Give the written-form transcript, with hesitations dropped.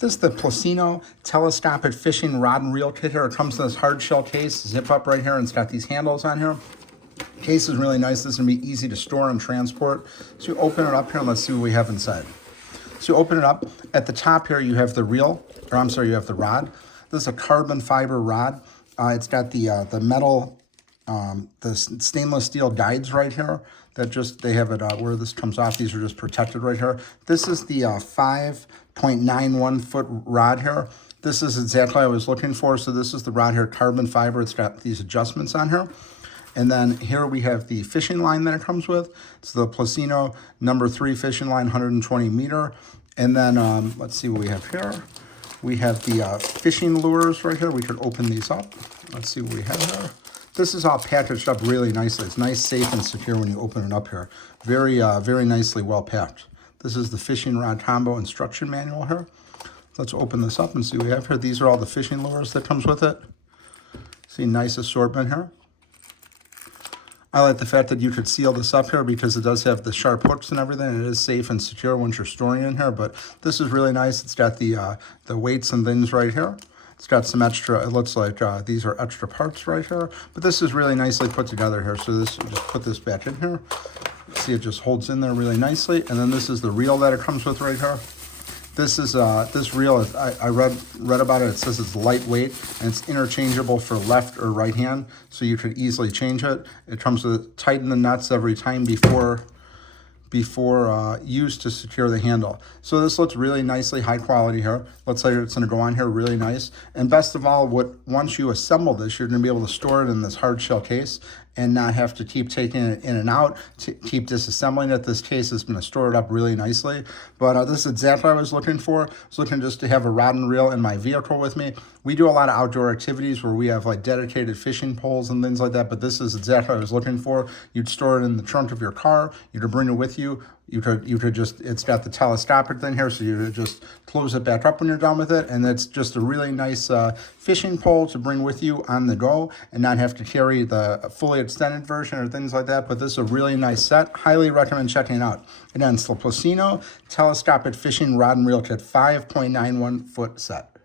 This is the PLUSINNO Telescopic Fishing Rod and Reel Kit here. It comes in this hard shell case, zip up right here, and it's got these handles on here. Case is really nice. This is going to be easy to store and transport. So you open it up here and let's see what we have inside. So you open it up. At the top here you have the reel, or I'm sorry, you have the rod. This is a carbon fiber rod. It's got the metal, the stainless steel guides right here. That just, they have it where this comes off. These are just protected right here. This is the 5.91 foot rod here. This is exactly what I was looking for. So this is the rod here, carbon fiber. It's got these adjustments on here. And then here we have the fishing line that it comes with. It's the PLUSINNO #3 fishing line, 120 meter. And then let's see what we have here. We have the fishing lures right here. We could open these up. Let's see what we have here. This is all packaged up really nicely. It's nice, safe, and secure when you open it up here. Very, very nicely well packed. This is the fishing rod combo instruction manual here. Let's open this up and see what we have here. These are all the fishing lures that comes with it. See, nice assortment here. I like the fact that you could seal this up here because it does have the sharp hooks and everything. It is safe and secure once you're storing it in here, but this is really nice. It's got the weights and things right here. It's got some extra, it looks like these are extra parts right here, but this is really nicely put together here. So this, just put this back in here. See, it just holds in there really nicely. And then this is the reel that it comes with right here. This is this reel, I read about it. It says it's lightweight and it's interchangeable for left or right hand, so you could easily change it. It comes with tighten the nuts every time before use to secure the handle. So this looks really nicely high quality here. Looks like it's going to go on here really nice. And best of all, once you assemble this, you're going to be able to store it in this hard shell case and not have to keep taking it in and out, keep disassembling it. This case is going to store it up really nicely. But this is exactly what I was looking for. I was looking just to have a rod and reel in my vehicle with me. We do a lot of outdoor activities where we have like dedicated fishing poles and things like that, but this is exactly what I was looking for. You'd store it in the trunk of your car. You could bring it with you. You could just, it's got the telescopic thing here, so you could just close it back up when you're done with it, and it's just a really nice fishing pole to bring with you on the go and not have to carry the fully extended version or things like that. But this is a really nice set. Highly recommend checking it out. Again, it's the PLUSINNO Telescopic Fishing Rod and Reel Kit 5.91 foot set.